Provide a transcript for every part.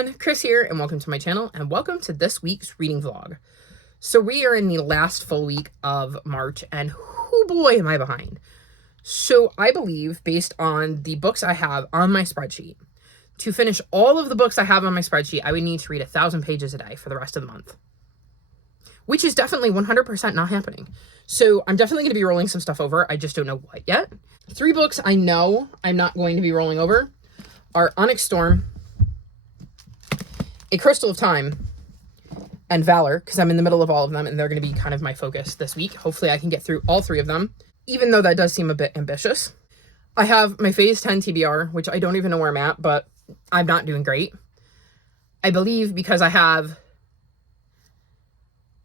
everyone, Chris here, and welcome to my channel, and welcome to this week's reading vlog. So we are in the last full week of March, and oh boy am I behind. So I believe, based on the books I have on my spreadsheet, to finish all of the books I have on my spreadsheet, I would need to read 1,000 pages a day for the rest of the month. Which is definitely 100% not happening. So I'm definitely going to be rolling some stuff over. I just don't know what yet. 3 books I know I'm not going to be rolling over are Onyx Storm, A Crystal of Time, and Valor, because I'm in the middle of all of them, and they're going to be kind of my focus this week. Hopefully I can get through all 3 of them, even though that does seem a bit ambitious. I have my Phase 10 TBR, which I don't even know where I'm at, but I'm not doing great. I believe because I have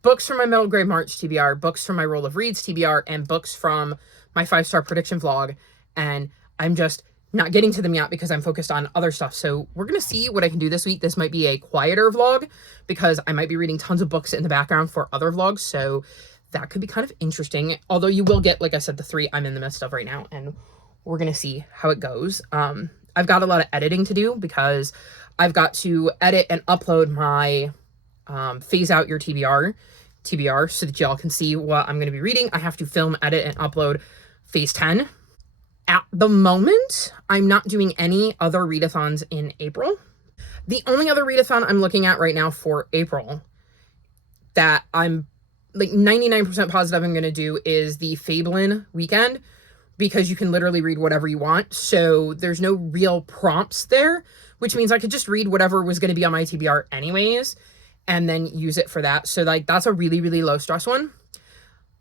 books from my Middle Grade March TBR, books from my Roll of Reads TBR, and books from my 5-star prediction vlog, and I'm just not getting to them yet because I'm focused on other stuff. So we're going to see what I can do this week. This might be a quieter vlog because I might be reading tons of books in the background for other vlogs. So that could be kind of interesting. Although you will get, like I said, the 3 I'm in the midst of right now, and we're going to see how it goes. I've got a lot of editing to do because I've got to edit and upload my phase out your TBR so that y'all can see what I'm going to be reading. I have to film, edit, and upload Phase 10. At the moment, I'm not doing any other readathons in April. The only other readathon I'm looking at right now for April that I'm like 99% positive I'm going to do is the Fabelin weekend, because you can literally read whatever you want. So there's no real prompts there, which means I could just read whatever was going to be on my TBR anyways, and then use it for that. So like that's a really, really low stress one.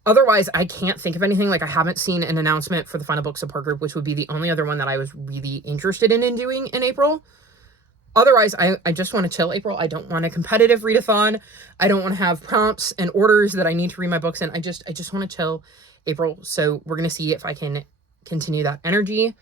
Otherwise, I can't think of anything. Like I haven't seen an announcement for the Final Book Support Group, which would be the only other one that I was really interested in doing in April. Otherwise, I just want to chill April. I don't want a competitive readathon. I don't want to have prompts and orders that I need to read my books in. I just want to chill April. So we're going to see if I can continue that energy.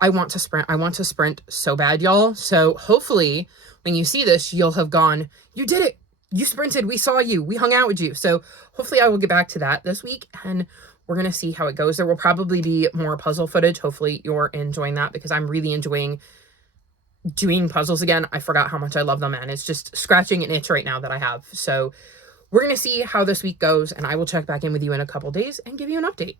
I want to sprint. I want to sprint so bad, y'all. So hopefully when you see this, you'll have gone, you did it. You sprinted. We saw you. We hung out with you. So hopefully I will get back to that this week, and we're going to see how it goes. There will probably be more puzzle footage. Hopefully you're enjoying that because I'm really enjoying doing puzzles again. I forgot how much I love them, and it's just scratching an itch right now that I have. So we're going to see how this week goes, and I will check back in with you in a couple days and give you an update.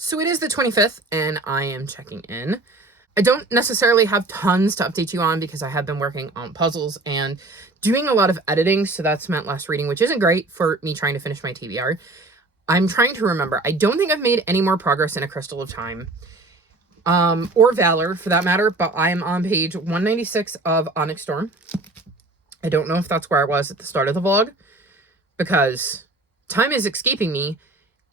So it is the 25th, and I am checking in. I don't necessarily have tons to update you on because I have been working on puzzles and doing a lot of editing, so that's meant less reading, which isn't great for me trying to finish my TBR. I'm trying to remember. I don't think I've made any more progress in A Crystal of Time, or Valor for that matter, but I am on page 196 of Onyx Storm. I don't know if that's where I was at the start of the vlog because time is escaping me.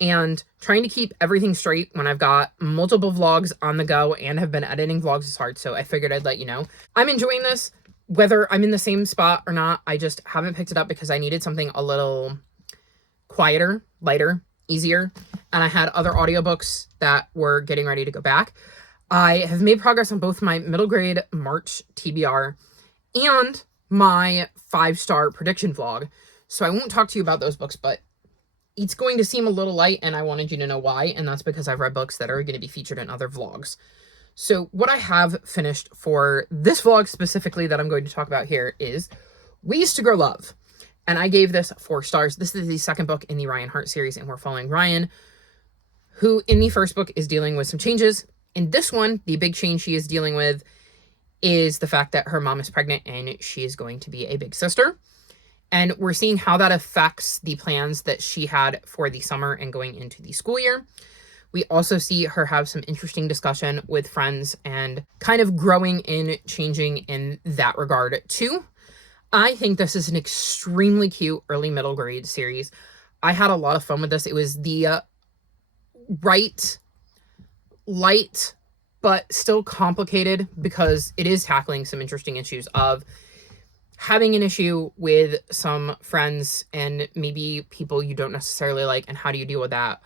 And trying to keep everything straight when I've got multiple vlogs on the go and have been editing vlogs is hard. So I figured I'd let you know. I'm enjoying this, whether I'm in the same spot or not. I just haven't picked it up because I needed something a little quieter, lighter, easier. And I had other audiobooks that were getting ready to go back. I have made progress on both my Middle Grade March TBR and my 5-star prediction vlog. So I won't talk to you about those books, but it's going to seem a little light, and I wanted you to know why, and that's because I've read books that are going to be featured in other vlogs. So what I have finished for this vlog specifically that I'm going to talk about here is Ways to Grow Love, and I gave this 4 stars. This is the second book in the Ryan Hart series, and we're following Ryan, who in the first book is dealing with some changes. In this one, the big change she is dealing with is the fact that her mom is pregnant and she is going to be a big sister. And we're seeing how that affects the plans that she had for the summer and going into the school year. We also see her have some interesting discussion with friends and kind of growing and changing in that regard too. I think this is an extremely cute early middle grade series. I had a lot of fun with this. It was the right, light, but still complicated, because it is tackling some interesting issues of having an issue with some friends and maybe people you don't necessarily like, and how do you deal with that,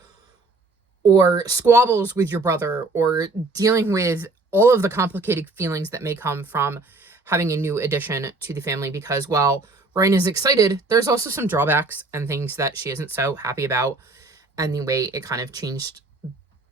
or squabbles with your brother, or dealing with all of the complicated feelings that may come from having a new addition to the family, because while Ryan is excited, there's also some drawbacks and things that she isn't so happy about, and the way it kind of changed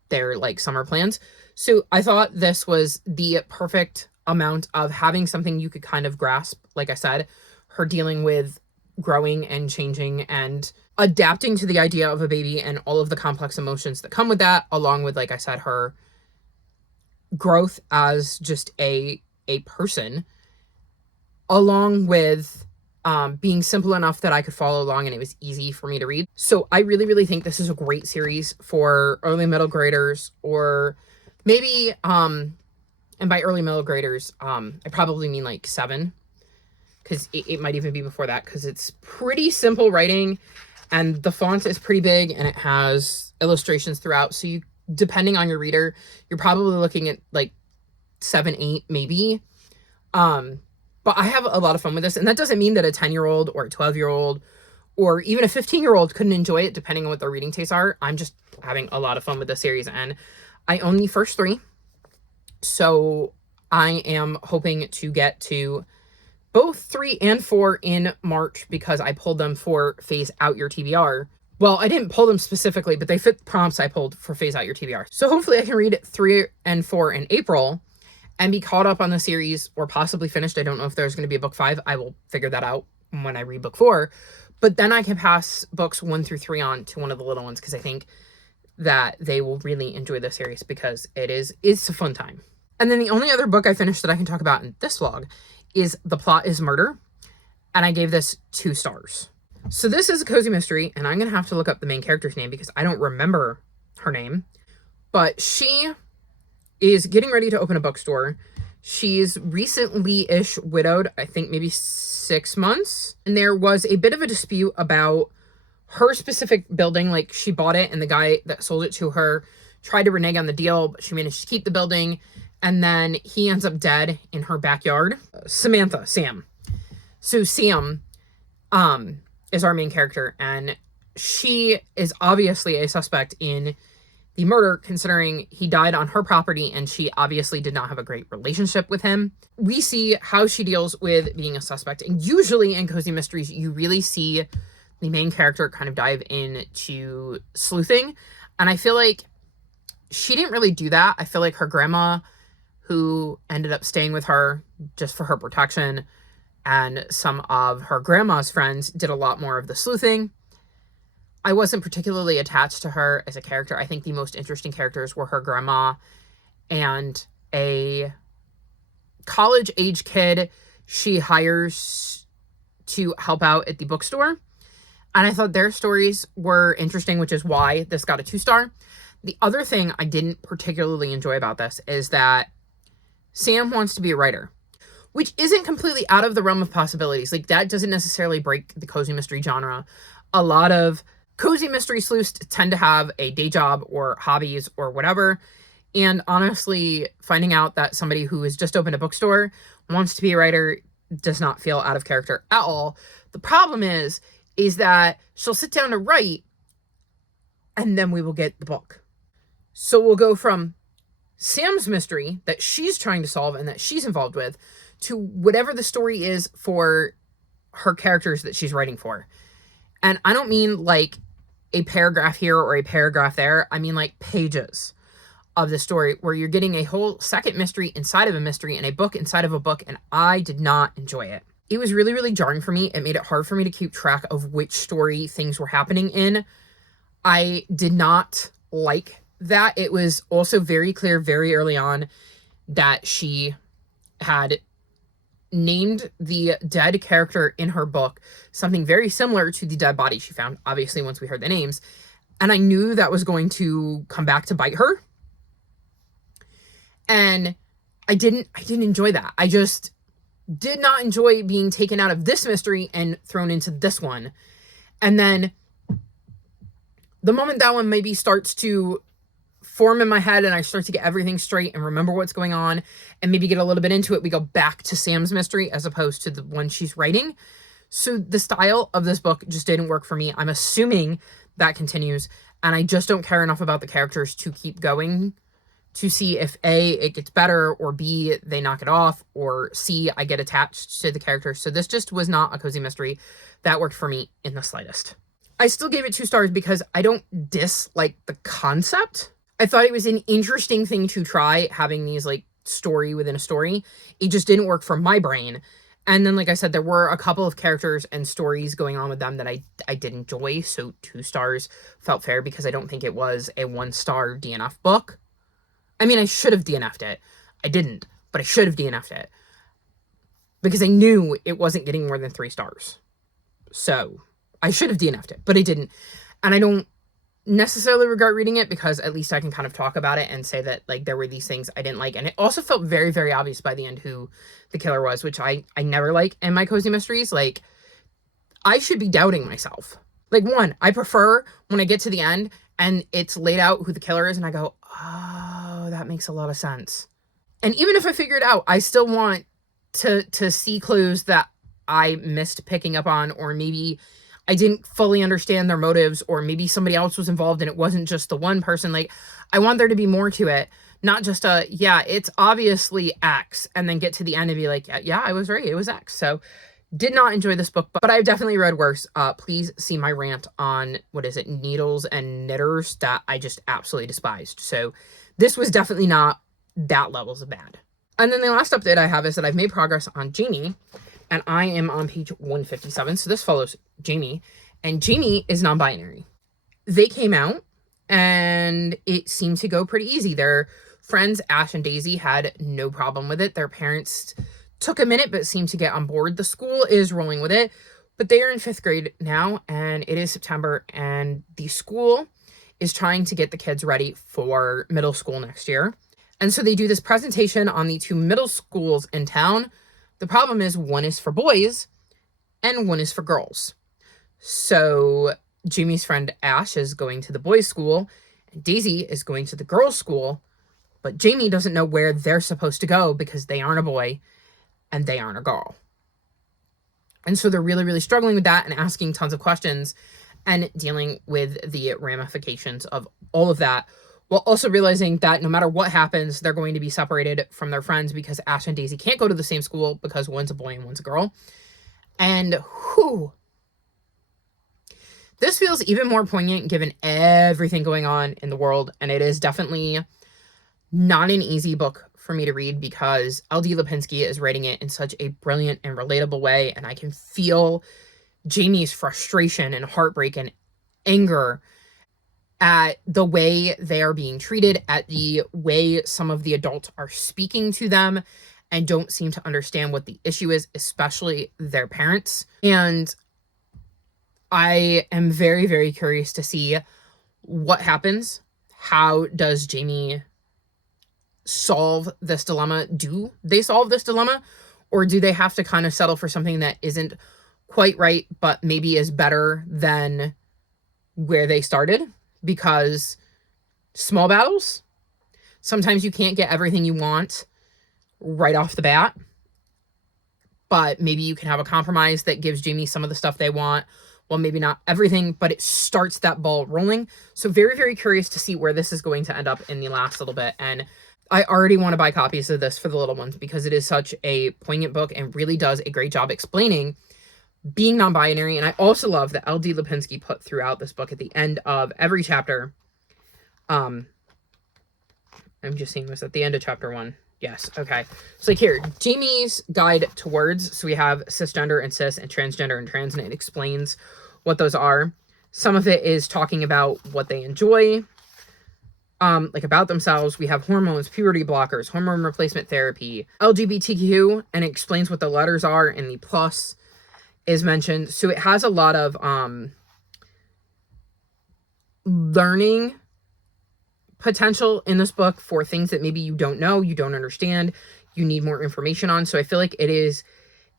their like summer plans. So I thought this was the perfect amount of having something you could kind of grasp. Like I said, her dealing with growing and changing and adapting to the idea of a baby and all of the complex emotions that come with that, along with, like I said, her growth as just a person, along with being simple enough that I could follow along and it was easy for me to read. So I really, really think this is a great series for early middle graders, or maybe, and by early middle graders, I probably mean like 7, because it might even be before that, because it's pretty simple writing and the font is pretty big and it has illustrations throughout. So you, depending on your reader, you're probably looking at like 7, 8, maybe. But I have a lot of fun with this, and that doesn't mean that a 10-year-old or a 12-year-old or even a 15-year-old couldn't enjoy it, depending on what their reading tastes are. I'm just having a lot of fun with this series, and I own the first 3. So I am hoping to get to both 3 and 4 in March, because I pulled them for Phase Out Your TBR. Well, I didn't pull them specifically, but they fit the prompts I pulled for Phase Out Your TBR. So hopefully I can read 3 and 4 in April and be caught up on the series, or possibly finished. I don't know if there's going to be a book 5. I will figure that out when I read book 4. But then I can pass books 1 through 3 on to one of the little ones, because I think that they will really enjoy the series, because it's a fun time. And then the only other book I finished that I can talk about in this vlog is The Plot is Murder, and I gave this 2 stars. So this is a cozy mystery, and I'm going to have to look up the main character's name because I don't remember her name, but she is getting ready to open a bookstore. She's recently-ish widowed, I think maybe 6 months. And there was a bit of a dispute about her specific building. Like, she bought it and the guy that sold it to her tried to renege on the deal, but she managed to keep the building. And then he ends up dead in her backyard. Sam. So Sam is our main character, and she is obviously a suspect in the murder, considering he died on her property and she obviously did not have a great relationship with him. We see how she deals with being a suspect, and usually in cozy mysteries you really see the main character kind of dive into sleuthing, and I feel like she didn't really do that. I feel like her grandma, who ended up staying with her just for her protection, and some of her grandma's friends did a lot more of the sleuthing. I wasn't particularly attached to her as a character. I think the most interesting characters were her grandma and a college-age kid she hires to help out at the bookstore. And I thought their stories were interesting, which is why this got a 2-star. The other thing I didn't particularly enjoy about this is that Sam wants to be a writer, which isn't completely out of the realm of possibilities. Like, that doesn't necessarily break the cozy mystery genre. A lot of cozy mystery sleuths tend to have a day job or hobbies or whatever. And honestly, finding out that somebody who has just opened a bookstore wants to be a writer does not feel out of character at all. The problem is that she'll sit down to write, and then we will get the book. So we'll go from Sam's mystery that she's trying to solve and that she's involved with, to whatever the story is for her characters that she's writing for. And I don't mean like a paragraph here or a paragraph there. I mean like pages of the story, where you're getting a whole second mystery inside of a mystery and a book inside of a book, and I did not enjoy it. It was really, really jarring for me. It made it hard for me to keep track of which story things were happening in. I did not like that. It was also very clear very early on that she had named the dead character in her book something very similar to the dead body she found, obviously, once we heard the names. And I knew that was going to come back to bite her. And I didn't enjoy that. I just did not enjoy being taken out of this mystery and thrown into this one. And then the moment that one maybe starts to form in my head and I start to get everything straight and remember what's going on and maybe get a little bit into it, we go back to Sam's mystery as opposed to the one she's writing. So the style of this book just didn't work for me. I'm assuming that continues, and I just don't care enough about the characters to keep going to see if A, it gets better, or B, they knock it off, or C, I get attached to the characters. So this just was not a cozy mystery that worked for me in the slightest. I still gave it 2 stars because I don't dislike the concept. I thought it was an interesting thing to try, having these like story within a story. It just didn't work for my brain. And then, like I said, there were a couple of characters and stories going on with them that I did enjoy. So 2 stars felt fair because I don't think it was a 1-star DNF book. I mean, I should have DNF'd it. I didn't, but I should have DNF'd it because I knew it wasn't getting more than 3 stars. So I should have DNF'd it, but I didn't. And I don't necessarily regret reading it because at least I can kind of talk about it and say that like there were these things I didn't like. And it also felt very, very obvious by the end who the killer was, which I never like in my cozy mysteries. Like, I should be doubting myself. Like, one, I prefer when I get to the end and it's laid out who the killer is and I go, oh, that makes a lot of sense. And even if I figure it out, I still want to see clues that I missed picking up on, or maybe I didn't fully understand their motives, or maybe somebody else was involved and it wasn't just the one person. Like, I want there to be more to it, not just yeah, it's obviously X, and then get to the end and be like, yeah, I was right, it was X. So did not enjoy this book, but I've definitely read worse. Please see my rant on, what is it, Needles and Knitters, that I just absolutely despised. So this was definitely not that levels of bad. And then the last update I have is that I've made progress on Jamie, and I am on page 157. So this follows Jamie, and Jamie is non-binary. They came out, and it seemed to go pretty easy. Their friends, Ash and Daisy, had no problem with it. Their parents took a minute, but seemed to get on board. The school is rolling with it, but they are in 5th grade now, and it is September, and the school is trying to get the kids ready for middle school next year. And so they do this presentation on the 2 middle schools in town. The problem is one is for boys and one is for girls. So Jamie's friend Ash is going to the boys' school and Daisy is going to the girls' school, but Jamie doesn't know where they're supposed to go because they aren't a boy and they aren't a girl. And so they're really, really struggling with that and asking tons of questions and dealing with the ramifications of all of that, while also realizing that no matter what happens, they're going to be separated from their friends because Ash and Daisy can't go to the same school because one's a boy and one's a girl. And this feels even more poignant given everything going on in the world. And it is definitely not an easy book for me to read because L.D. Lipinski is writing it in such a brilliant and relatable way. And I can feel Jamie's frustration and heartbreak and anger at the way they are being treated, at the way some of the adults are speaking to them and don't seem to understand what the issue is, especially their parents. And I am very, very curious to see what happens. How does Jamie solve this dilemma? Do they solve this dilemma? Or do they have to kind of settle for something that isn't quite right, but maybe is better than where they started? Because small battles, sometimes you can't get everything you want right off the bat, but maybe you can have a compromise that gives Jamie some of the stuff they want. Well, maybe not everything, but it starts that ball rolling. So very, very curious to see where this is going to end up in the last little bit. And I already want to buy copies of this for the little ones because it is such a poignant book and really does a great job explaining being non-binary. And I also love that L.D. Lipinski put throughout this book at the end of every chapter. I'm just seeing this at the end of chapter 1. Yes. Okay. So like here, Jamie's guide to words. So we have cisgender and cis and transgender and trans, and it explains what those are. Some of it is talking about what they enjoy, like about themselves. We have hormones, puberty blockers, hormone replacement therapy, LGBTQ, and it explains what the letters are, and the plus is mentioned. So it has a lot of learning potential in this book for things that maybe you don't know, you don't understand, you need more information on. So I feel like it is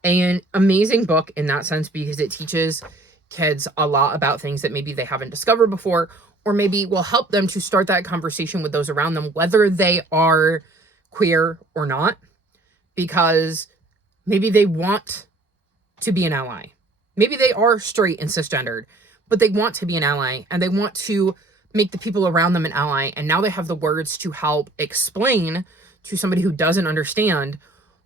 an amazing book in that sense, because it teaches kids a lot about things that maybe they haven't discovered before, or maybe will help them to start that conversation with those around them, whether they are queer or not, because maybe they want to be an ally. Maybe they are straight and cisgendered, but they want to be an ally, and they want to make the people around them an ally. And now they have the words to help explain to somebody who doesn't understand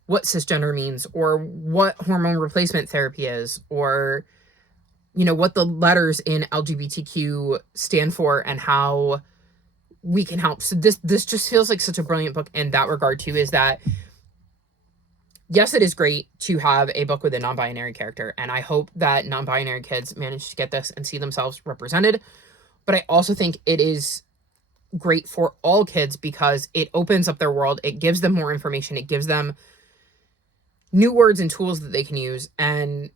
what cisgender means, or what hormone replacement therapy is, or, you know, what the letters in LGBTQ stand for, and how we can help. So this just feels like such a brilliant book in that regard too, is that yes, it is great to have a book with a non-binary character, and I hope that non-binary kids manage to get this and see themselves represented. But I also think it is great for all kids because it opens up their world. It gives them more information. It gives them new words and tools that they can use. And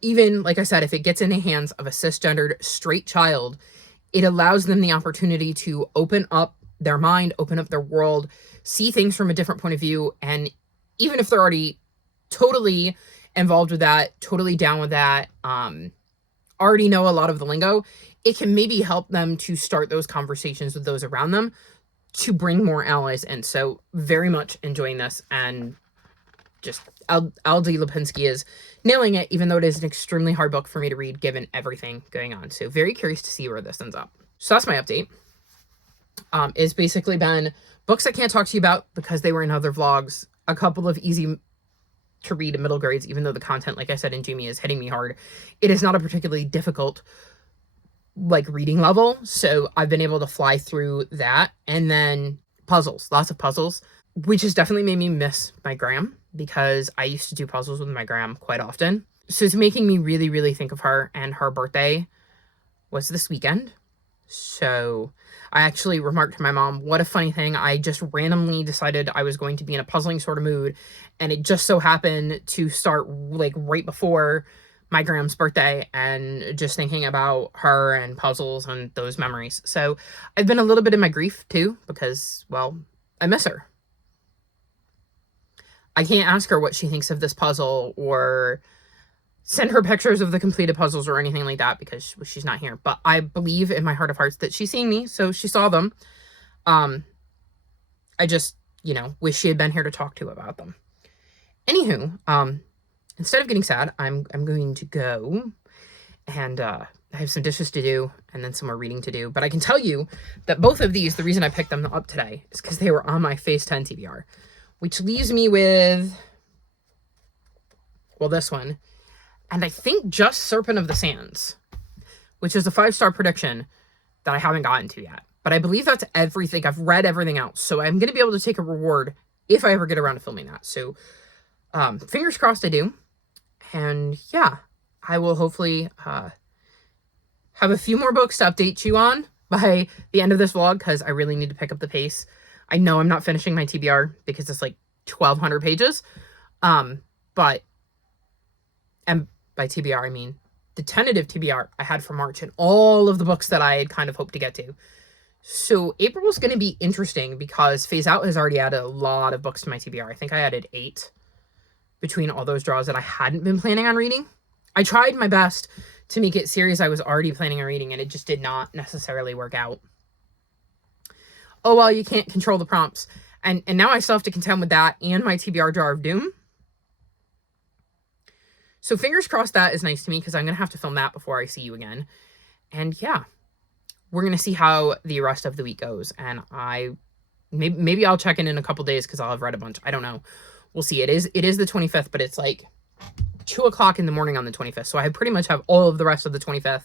even, like I said, if it gets in the hands of a cisgendered straight child, it allows them the opportunity to open up their mind, open up their world, see things from a different point of view. And even if they're already totally involved with that, totally down with that, already know a lot of the lingo, it can maybe help them to start those conversations with those around them to bring more allies in. So very much enjoying this, and just L.D. Lipinski is nailing it, even though it is an extremely hard book for me to read given everything going on. So very curious to see where this ends up. So that's my update. It's basically been books I can't talk to you about because they were in other vlogs, a couple of easy to read in middle grades, even though the content, like I said, in Jamie is hitting me hard. It is not a particularly difficult reading level, so I've been able to fly through that. And then puzzles, lots of puzzles, which has definitely made me miss my gram, because I used to do puzzles with my gram quite often. So it's making me really, really think of her, and her birthday was this weekend. So I actually remarked to my mom, what a funny thing, I just randomly decided I was going to be in a puzzling sort of mood, and it just so happened to start right before my Gram's birthday, and just thinking about her and puzzles and those memories. So I've been a little bit in my grief too, because, well, I miss her. I can't ask her what she thinks of this puzzle, or send her pictures of the completed puzzles or anything like that, because she's not here. But I believe in my heart of hearts that she's seeing me, so she saw them. I just, wish she had been here to talk to about them. Anywho, instead of getting sad, I'm going to go, and I have some dishes to do and then some more reading to do. But I can tell you that both of these, the reason I picked them up today is because they were on my Phase 10 TBR, which leaves me with, well, this one, and I think just Serpent of the Sands, which is a 5-star prediction that I haven't gotten to yet. But I believe that's everything. I've read everything else, so I'm going to be able to take a reward if I ever get around to filming that. So fingers crossed I do. And yeah, I will hopefully have a few more books to update you on by the end of this vlog, because I really need to pick up the pace. I know I'm not finishing my TBR because it's 1,200 pages. But, and by TBR, I mean the tentative TBR I had for March and all of the books that I had kind of hoped to get to. So April is going to be interesting because Phase Out has already added a lot of books to my TBR. I think I added 8 between all those draws that I hadn't been planning on reading. I tried my best to make it series I was already planning on reading, and it just did not necessarily work out. Oh, well, you can't control the prompts. And now I still have to contend with that and my TBR Jar of Doom. So fingers crossed that is nice to me, because I'm going to have to film that before I see you again. And yeah, we're going to see how the rest of the week goes. And maybe I'll check in a couple days because I'll have read a bunch. I don't know. We'll see. It is the 25th, but it's 2 o'clock in the morning on the 25th. So I pretty much have all of the rest of the 25th.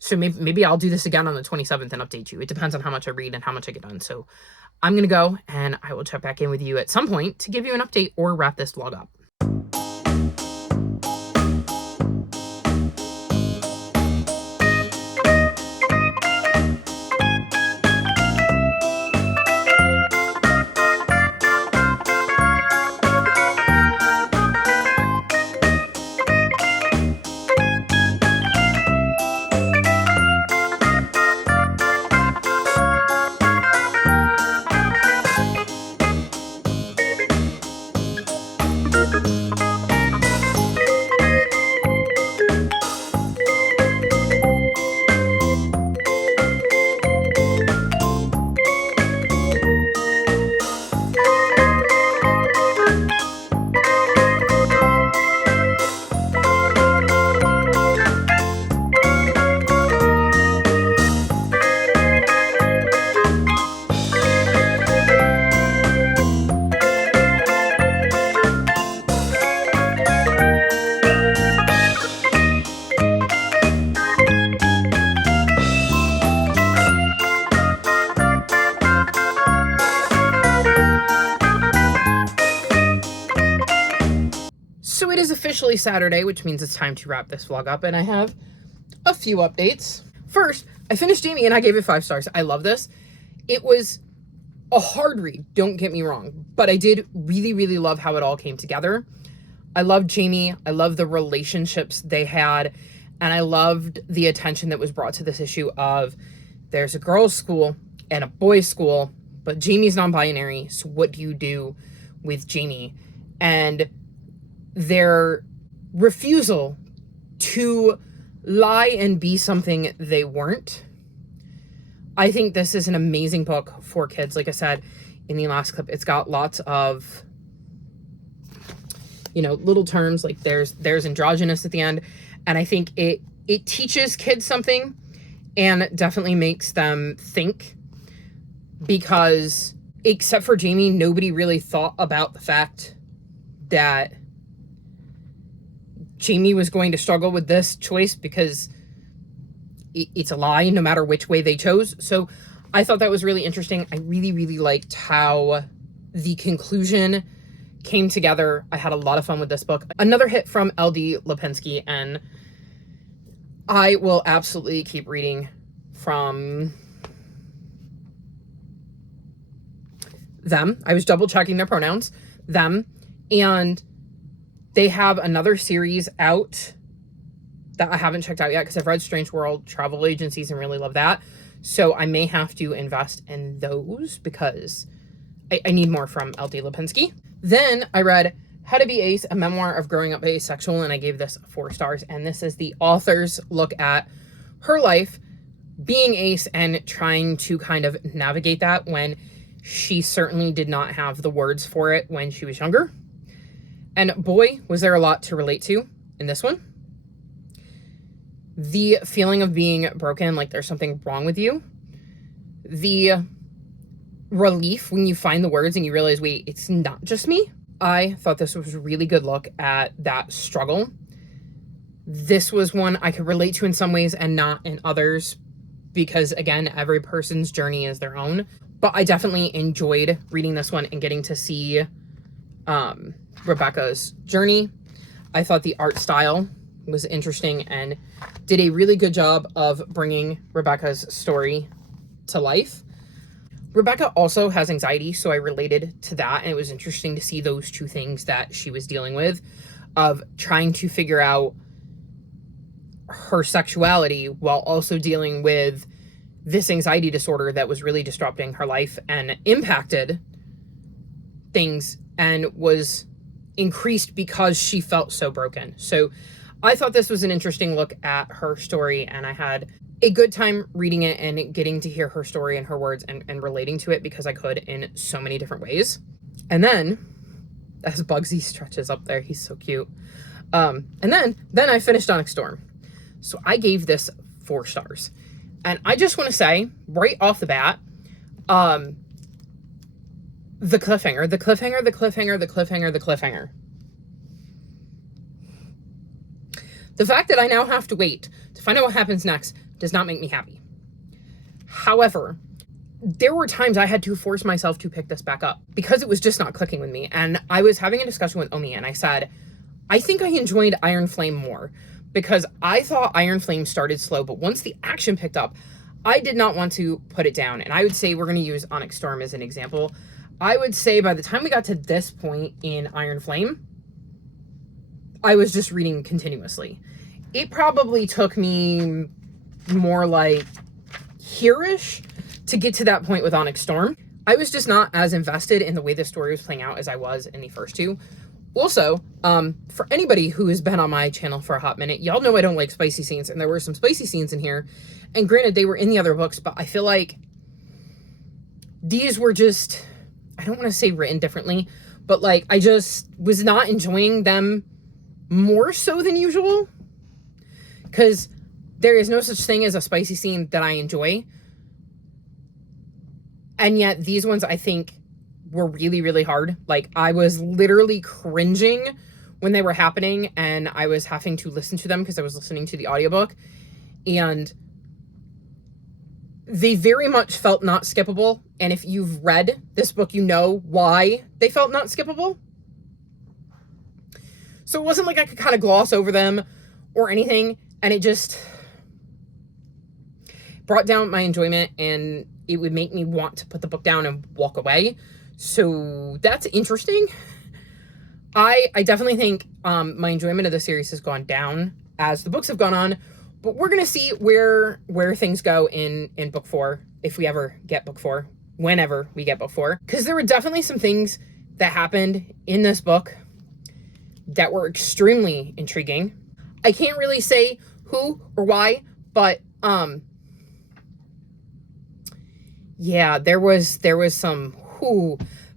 So maybe I'll do this again on the 27th and update you. It depends on how much I read and how much I get done. So I'm going to go, and I will check back in with you at some point to give you an update or wrap this vlog up. officially Saturday, which means it's time to wrap this vlog up, and I have a few updates. First, I finished Jamie and I gave it 5 stars. I love this. It was a hard read, don't get me wrong, but I did really, really love how it all came together. I loved Jamie. I loved the relationships they had, and I loved the attention that was brought to this issue of there's a girls' school and a boys' school, but Jamie's non-binary, so what do you do with Jamie? And their refusal to lie and be something they weren't. I think this is an amazing book for kids. Like I said in the last clip, it's got lots of, you know, little terms, like there's androgynous at the end. And I think it teaches kids something and definitely makes them think, because except for Jamie, nobody really thought about the fact that Jamie was going to struggle with this choice, because it's a lie no matter which way they chose. So I thought that was really interesting. I really, really liked how the conclusion came together. I had a lot of fun with this book. Another hit from LD Lipinski, and I will absolutely keep reading from them. I was double checking their pronouns, them, and they have another series out that I haven't checked out yet, because I've read Strange World Travel Agencies and really love that. So I may have to invest in those, because I need more from LD Lipinski. Then I read How to Be Ace, a memoir of growing up asexual, and I gave this 4 stars. And this is the author's look at her life being ace and trying to kind of navigate that when she certainly did not have the words for it when she was younger. And boy, was there a lot to relate to in this one. The feeling of being broken, like there's something wrong with you. The relief when you find the words and you realize, wait, it's not just me. I thought this was a really good look at that struggle. This was one I could relate to in some ways and not in others, because again, every person's journey is their own. But I definitely enjoyed reading this one and getting to see Rebecca's journey. I thought the art style was interesting and did a really good job of bringing Rebecca's story to life. Rebecca also has anxiety, so I related to that, and it was interesting to see those two things that she was dealing with, of trying to figure out her sexuality while also dealing with this anxiety disorder that was really disrupting her life and impacted things and was increased because she felt so broken. So I thought this was an interesting look at her story, and I had a good time reading it and getting to hear her story and her words and relating to it, because I could in so many different ways. And then, as Bugsy stretches up there, he's so cute. And then I finished Onyx Storm. So I gave this 4 stars. And I just want to say, right off the bat, the cliffhanger. The fact that I now have to wait to find out what happens next does not make me happy. However, there were times I had to force myself to pick this back up because it was just not clicking with me. And I was having a discussion with Omi, and I said, I think I enjoyed Iron Flame more, because I thought Iron Flame started slow, but once the action picked up, I did not want to put it down. And I would say, we're going to use Onyx Storm as an example. I would say by the time we got to this point in Iron Flame, I was just reading continuously. It probably took me more like here-ish to get to that point with Onyx Storm. I was just not as invested in the way the story was playing out as I was in the first 2. Also, for anybody who has been on my channel for a hot minute, y'all know I don't like spicy scenes, and there were some spicy scenes in here. And granted, they were in the other books, but I feel like these were just, I don't want to say written differently, but like I just was not enjoying them more so than usual, because there is no such thing as a spicy scene that I enjoy. And yet these ones, I think, were really, really hard. Like, I was literally cringing when they were happening, and I was having to listen to them because I was listening to the audiobook. And they very much felt not skippable. And if you've read this book, you know why they felt not skippable. So it wasn't like I could kind of gloss over them or anything, and it just brought down my enjoyment, and it would make me want to put the book down and walk away. So that's interesting. I definitely think my enjoyment of the series has gone down as the books have gone on, but we're gonna see where things go in book 4, if we ever get book 4, whenever we get book 4, because there were definitely some things that happened in this book that were extremely intriguing. I can't really say who or why, but yeah, there was some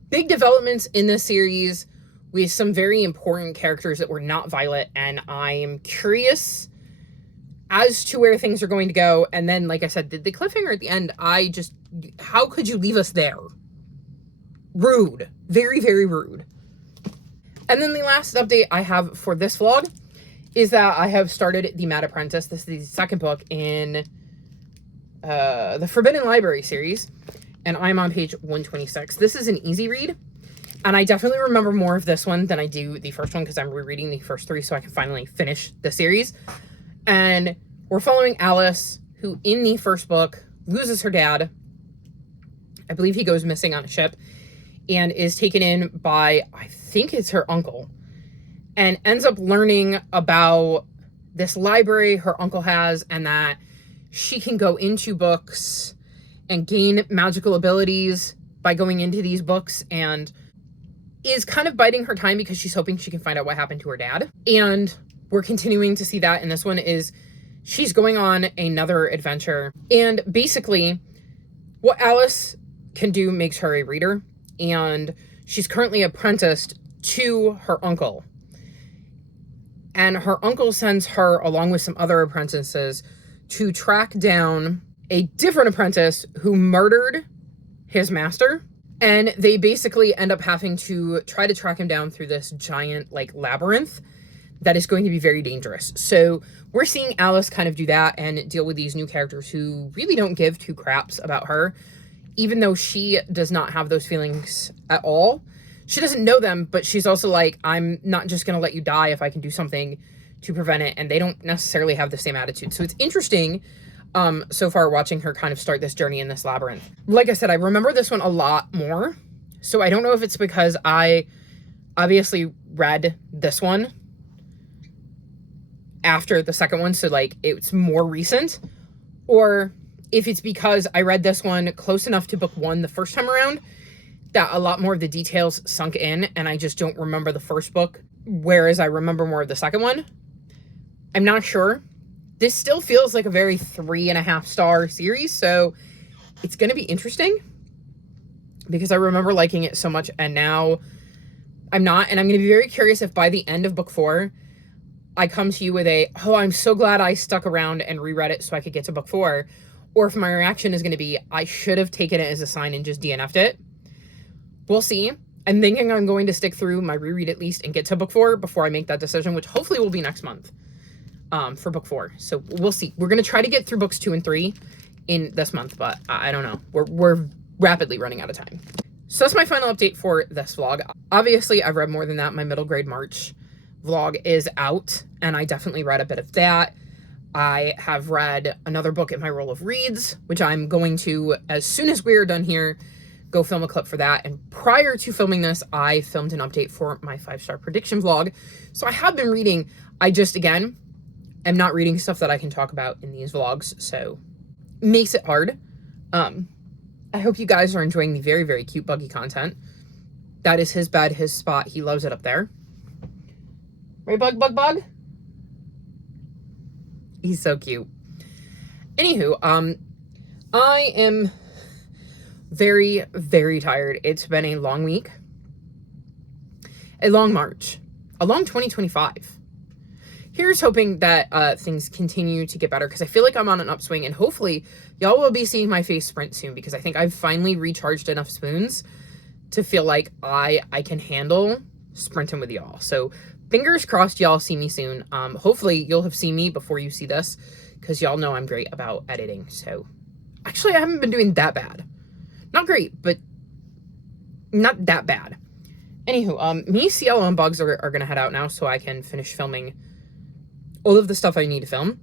big developments in this series with some very important characters that were not Violet, and I am curious as to where things are going to go. And then, like I said, the cliffhanger at the end, how could you leave us there? Rude. Very, very rude. And then the last update I have for this vlog is that I have started The Mad Apprentice. This is the second book in the Forbidden Library series, and I'm on page 126. This is an easy read, and I definitely remember more of this one than I do the first one because I'm rereading the first 3 so I can finally finish the series. And we're following Alice, who in the first book loses her dad. I believe he goes missing on a ship and is taken in by, I think it's her uncle, and ends up learning about this library her uncle has, and that she can go into books and gain magical abilities by going into these books, and is kind of biding her time because she's hoping she can find out what happened to her dad. And we're continuing to see that in this one is she's going on another adventure, and basically what Alice can do makes her a reader, and she's currently apprenticed to her uncle. And her uncle sends her, along with some other apprentices, to track down a different apprentice who murdered his master. And they basically end up having to try to track him down through this giant, like, labyrinth that is going to be very dangerous. So we're seeing Alice kind of do that and deal with these new characters who really don't give two craps about her, even though she does not have those feelings at all. She doesn't know them, but she's also like, I'm not just going to let you die if I can do something to prevent it. And they don't necessarily have the same attitude. So it's interesting so far watching her kind of start this journey in this labyrinth. Like I said, I remember this one a lot more. So I don't know if it's because I obviously read this one after the second one, so like it's more recent, or if it's because I read this one close enough to book 1 the first time around that a lot more of the details sunk in and I just don't remember the first book, whereas I remember more of the second one. I'm not sure. This still feels like a very 3.5-star series, so it's going to be interesting because I remember liking it so much and now I'm not, and I'm going to be very curious if by the end of book 4 I come to you with oh, I'm so glad I stuck around and reread it so I could get to book 4, or if my reaction is going to be, I should have taken it as a sign and just DNF'd it. We'll see. I'm thinking I'm going to stick through my reread at least and get to book 4 before I make that decision, which hopefully will be next month for book 4. So we'll see. We're going to try to get through books 2 and 3 in this month, but I don't know. We're rapidly running out of time. So that's my final update for this vlog. Obviously, I've read more than that. My middle grade March vlog is out, and I definitely read a bit of that. I have read another book in my roll of reads, which I'm going to, as soon as we're done here, go film a clip for that. And prior to filming this, I filmed an update for my 5-star prediction vlog. So I have been reading. I just, again, am not reading stuff that I can talk about in these vlogs, so makes it hard. I hope you guys are enjoying the very, very cute buggy content. That is his bed, his spot. He loves it up there. Right, Bug, Bug, Bug? He's so cute. Anywho, I am very, very tired. It's been a long week. A long March. A long 2025. Here's hoping that things continue to get better because I feel like I'm on an upswing, and hopefully y'all will be seeing my face sprint soon because I think I've finally recharged enough spoons to feel like I can handle sprinting with y'all. So fingers crossed y'all see me soon. Hopefully you'll have seen me before you see this because y'all know I'm great about editing. So actually I haven't been doing that bad. Not great, but not that bad. Anywho, me, Cielo, and Bugs are going to head out now so I can finish filming all of the stuff I need to film.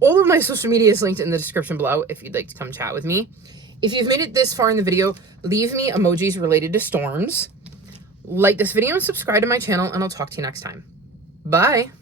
All of my social media is linked in the description below if you'd like to come chat with me. If you've made it this far in the video, leave me emojis related to storms. Like this video and subscribe to my channel, and I'll talk to you next time. Bye!